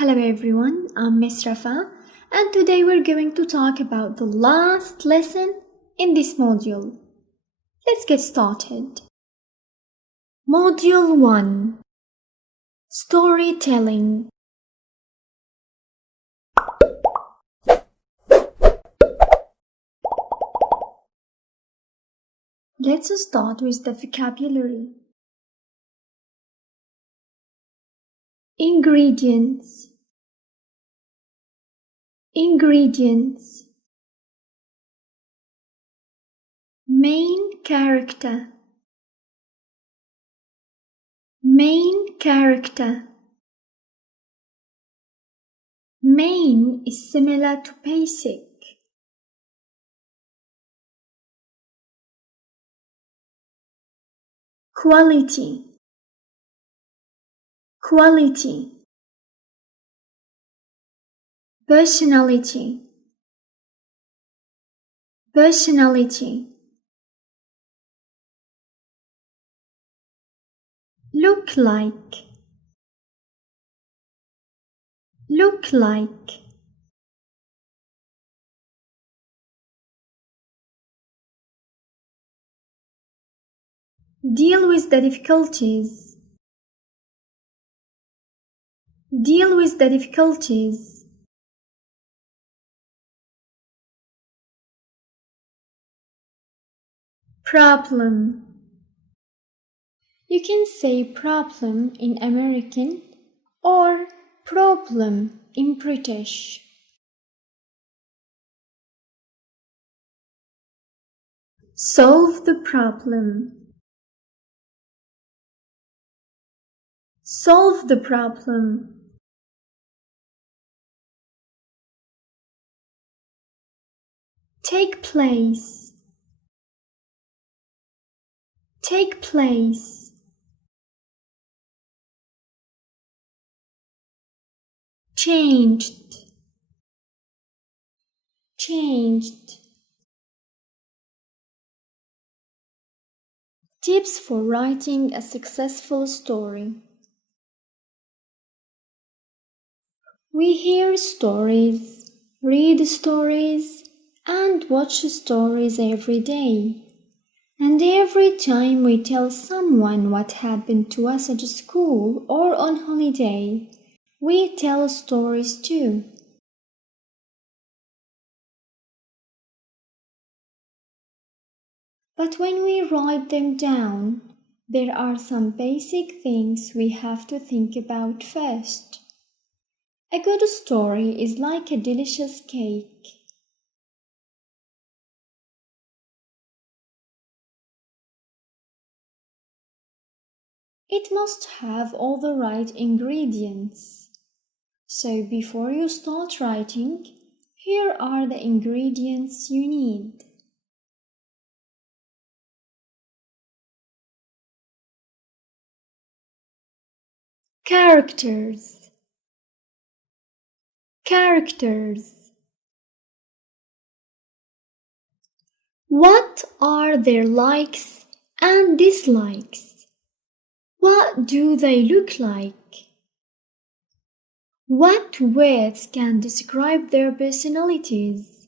Hello everyone, I'm Miss Rafa and today we're going to talk about the last lesson in this module. Let's get started. Module 1. Storytelling. Let's start with the vocabulary. Ingredients. Ingredients. Main character. Main character. Main is similar to basic. Quality. Quality. Personality. Personality. Look like. Look like. Deal with the difficulties. Deal with the difficulties. Problem. You can say problem in American or problem in British. Solve the problem. Solve the problem. Take place. Take place. Changed. Changed. Tips for writing a successful story. We hear stories, read stories, and watch stories every day. And every time we tell someone what happened to us at school or on holiday, we tell stories too. But when we write them down, there are some basic things we have to think about first. A good story is like a delicious cake. It must have all the right ingredients. So before you start writing, here are the ingredients you need. Characters. Characters. What are their likes and dislikes? What do they look like? What words can describe their personalities?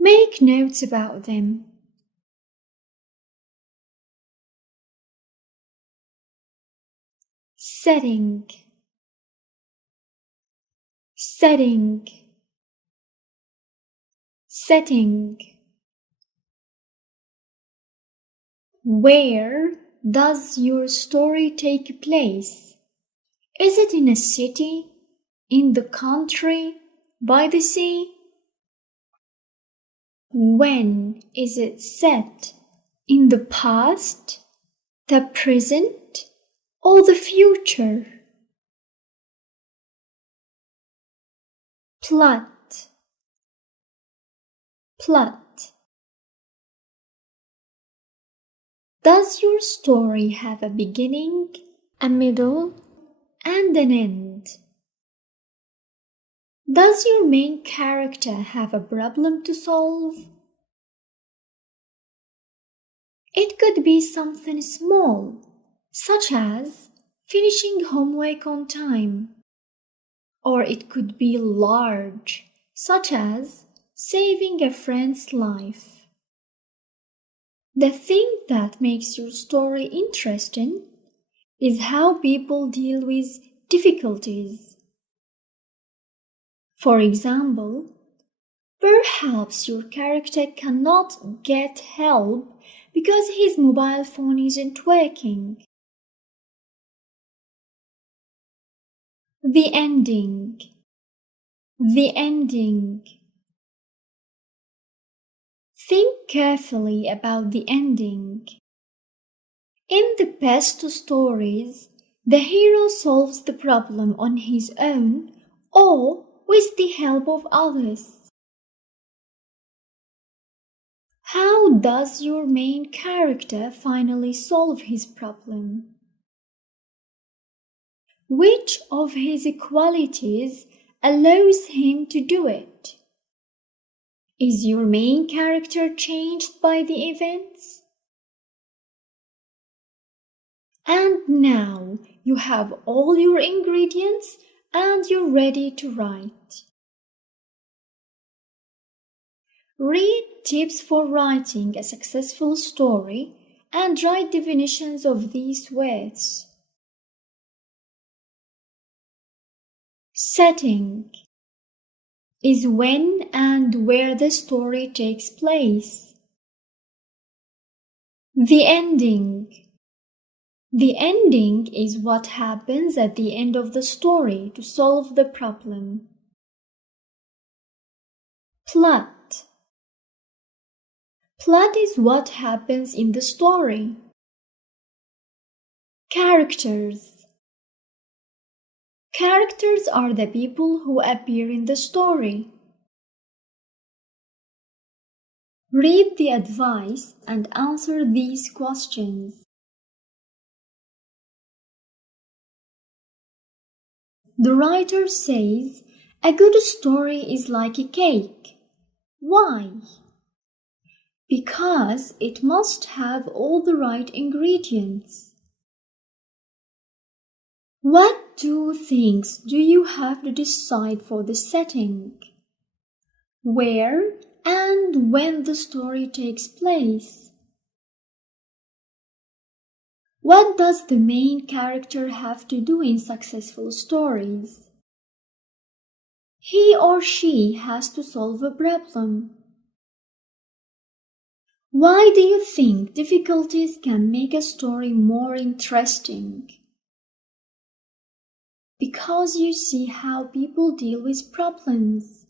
Make notes about them. Setting. Setting. Setting. Where does your story take place? Is it in a city, in the country, by the sea? When is it set? In the past, the present, or the future? Plot. Plot. Does your story have a beginning, a middle, and an end? Does your main character have a problem to solve? It could be something small, such as finishing homework on time. Or it could be large, such as saving a friend's life. The thing that makes your story interesting is how people deal with difficulties. For example, perhaps your character cannot get help because his mobile phone isn't working. The ending. The ending. Think carefully about the ending. In the best stories, the hero solves the problem on his own or with the help of others. How does your main character finally solve his problem? Which of his qualities allows him to do it? Is your main character changed by the events? And now you have all your ingredients and you're ready to write. Read tips for writing a successful story and write definitions of these words. Setting is when and where the story takes place. The ending. The ending is what happens at the end of the story to solve the problem. Plot. Plot is what happens in the story. Characters. Characters are the people who appear in the story. Read the advice and answer these questions. The writer says, a good story is like a cake. Why? Because it must have all the right ingredients. What two things do you have to decide for the setting? Where and when the story takes place? What does the main character have to do in successful stories? He or she has to solve a problem. Why do you think difficulties can make a story more interesting? Because you see how people deal with problems.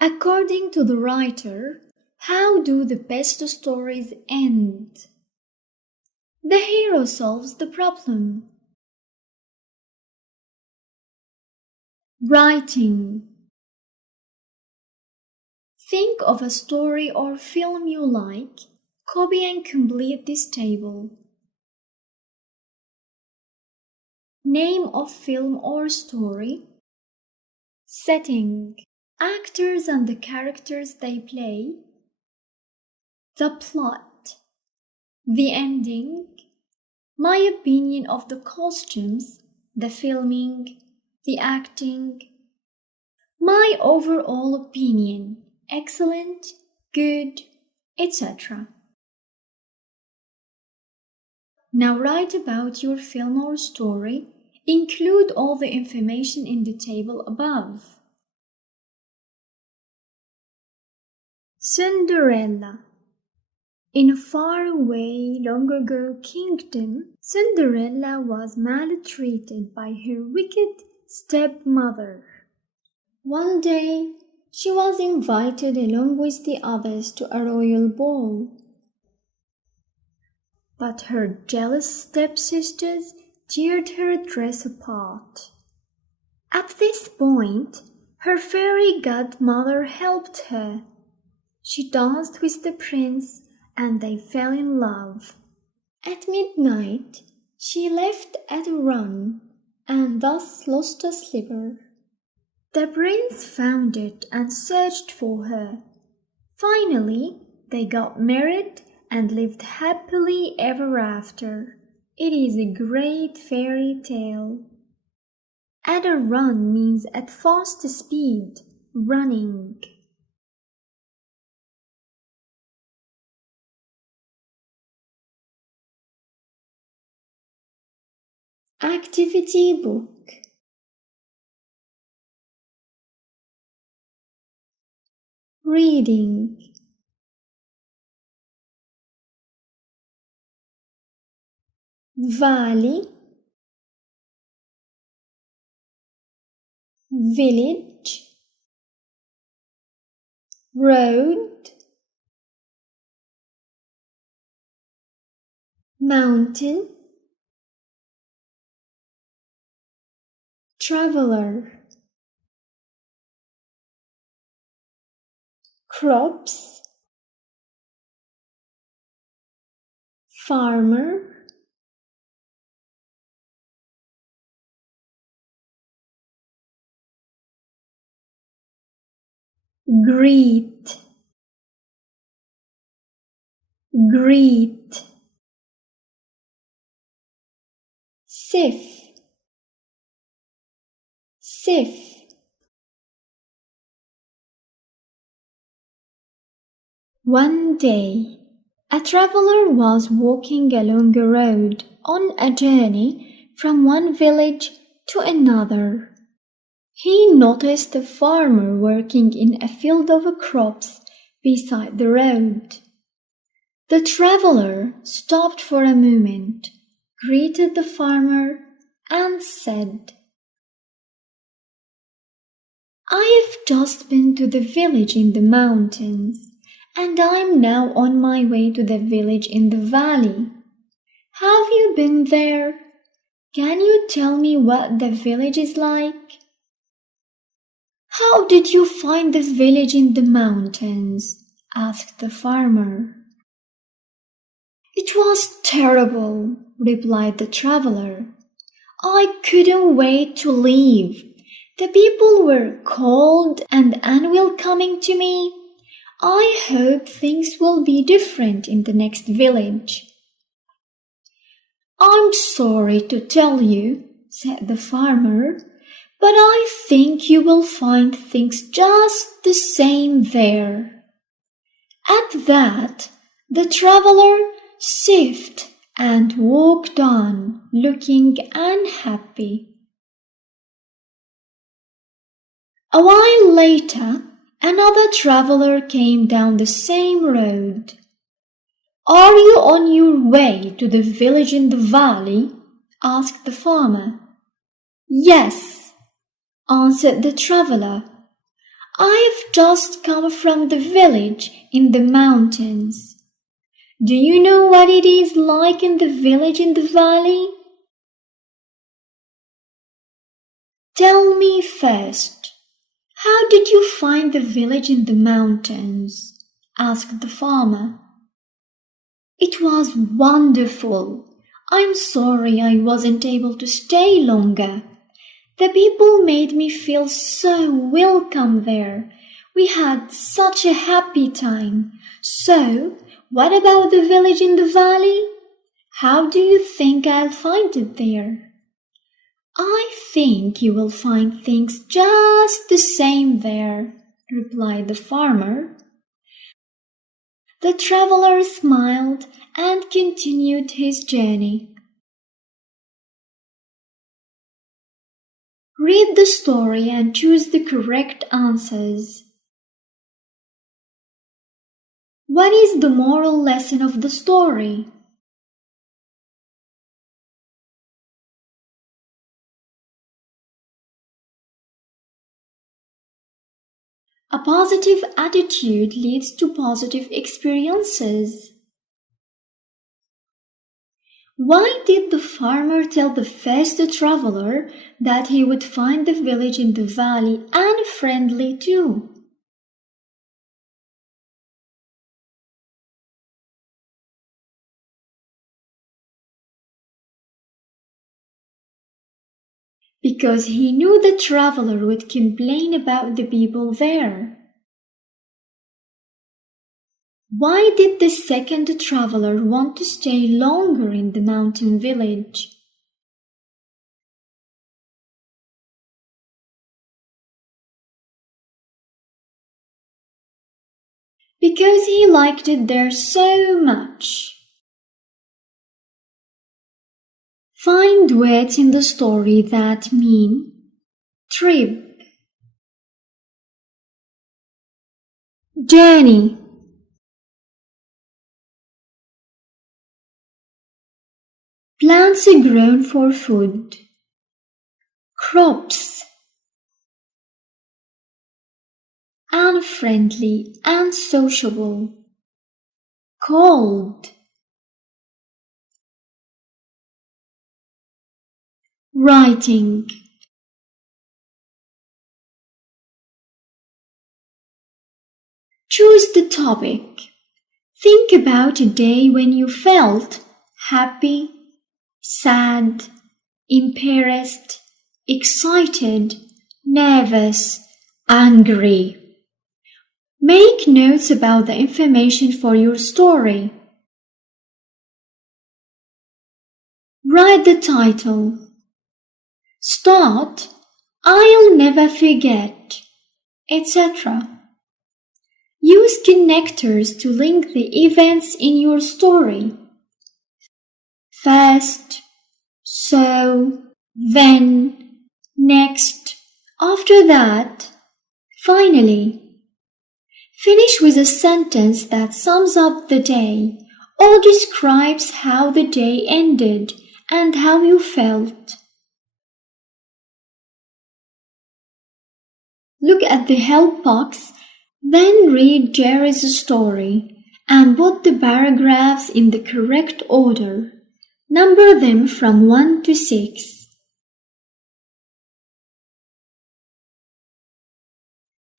According to the writer, how do the best stories end? The hero solves the problem. Writing. Think of a story or film you like. Copy and complete this table. Name of film or story. Setting. Actors and the characters they play. The plot. The ending. My opinion of the costumes, the filming, the acting. My overall opinion, excellent, good, etc. Now write about your film or story. Include all the information in the table above. Cinderella. In a faraway, long-ago kingdom, Cinderella was maltreated by her wicked stepmother. One day, she was invited along with the others to a royal ball. But her jealous stepsisters teared her dress apart. At this point, her fairy godmother helped her. She danced with the prince and they fell in love. At midnight, she left at a run and thus lost a slipper. The prince found it and searched for her. Finally, they got married and lived happily ever after. It is a great fairy tale. At a run means at fast speed, running. Activity book. Reading. Valley, village, road, mountain, traveler, crops, farmer, greet, greet, sif, sif. One day, a traveler was walking along a road on a journey from one village to another. He noticed a farmer working in a field of crops beside the road. The traveler stopped for a moment, greeted the farmer, and said, "I have just been to the village in the mountains, and I'm now on my way to the village in the valley. Have you been there? Can you tell me what the village is like?" "How did you find this village in the mountains?" asked the farmer. "It was terrible," replied the traveler. "I couldn't wait to leave. The people were cold and unwelcoming to me. I hope things will be different in the next village." "I'm sorry to tell you," said the farmer, "but I think you will find things just the same there." At that, the traveler sniffed and walked on, looking unhappy. A while later, another traveler came down the same road. "Are you on your way to the village in the valley?" asked the farmer. "Yes," answered the traveler. "I've just come from the village in the mountains. Do you know what it is like in the village in the valley?" "Tell me first, how did you find the village in the mountains?" asked the farmer. "It was wonderful. I'm sorry I wasn't able to stay longer. The people made me feel so welcome there. We had such a happy time. So, what about the village in the valley? How do you think I'll find it there?" "I think you will find things just the same there," replied the farmer. The traveler smiled and continued his journey. Read the story and choose the correct answers. What is the moral lesson of the story? A positive attitude leads to positive experiences. Why did the farmer tell the first traveler that he would find the village in the valley unfriendly too? Because he knew the traveler would complain about the people there. Why did the second traveler want to stay longer in the mountain village? Because he liked it there so much. Find words in the story that mean trip, journey, plants grown for food, crops, unfriendly and sociable, cold, writing, choose the topic. Think about a day when you felt happy, sad, embarrassed, excited, nervous, angry. Make notes about the information for your story. Write the title. Start, I'll never forget, etc. Use connectors to link the events in your story. First, so, then, next, after that, finally. Finish with a sentence that sums up the day or describes how the day ended and how you felt. Look at the help box, then read Jerry's story and put the paragraphs in the correct order. Number them from 1 to 6.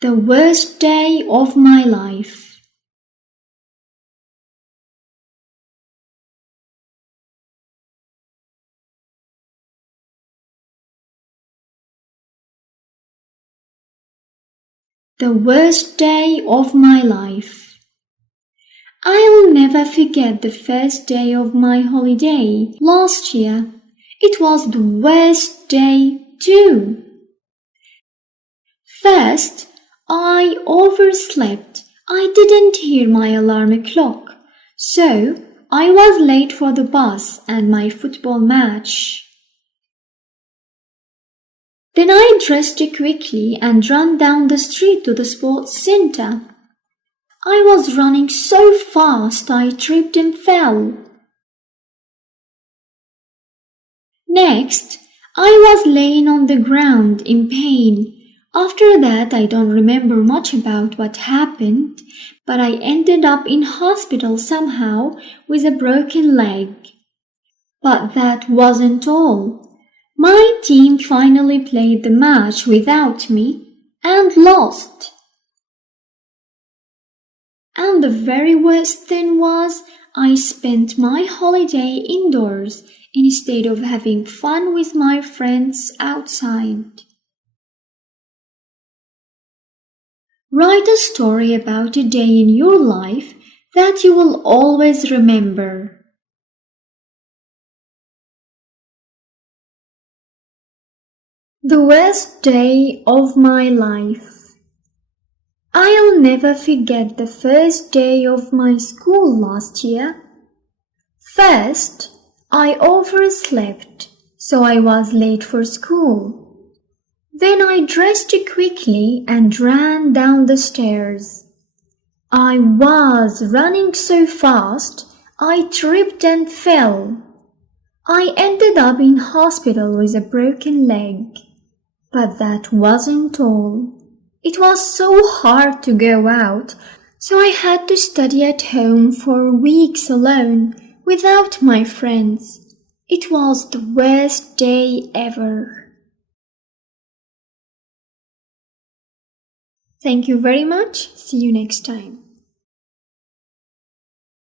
The worst day of my life. The worst day of my life. I'll never forget the first day of my holiday last year. It was the worst day too. First, I overslept. I didn't hear my alarm clock, so I was late for the bus and my football match. Then I dressed quickly and ran down the street to the sports center. I was running so fast I tripped and fell. Next, I was laying on the ground in pain. After that, I don't remember much about what happened, but I ended up in hospital somehow with a broken leg. But that wasn't all. My team finally played the match without me and lost. And the very worst thing was, I spent my holiday indoors instead of having fun with my friends outside. Write a story about a day in your life that you will always remember. The worst day of my life. I'll never forget the first day of my school last year. First, I overslept, so I was late for school. Then I dressed quickly and ran down the stairs. I was running so fast, I tripped and fell. I ended up in hospital with a broken leg. But that wasn't all. It was so hard to go out, so I had to study at home for weeks alone without my friends. It was the worst day ever. Thank you very much. See you next time.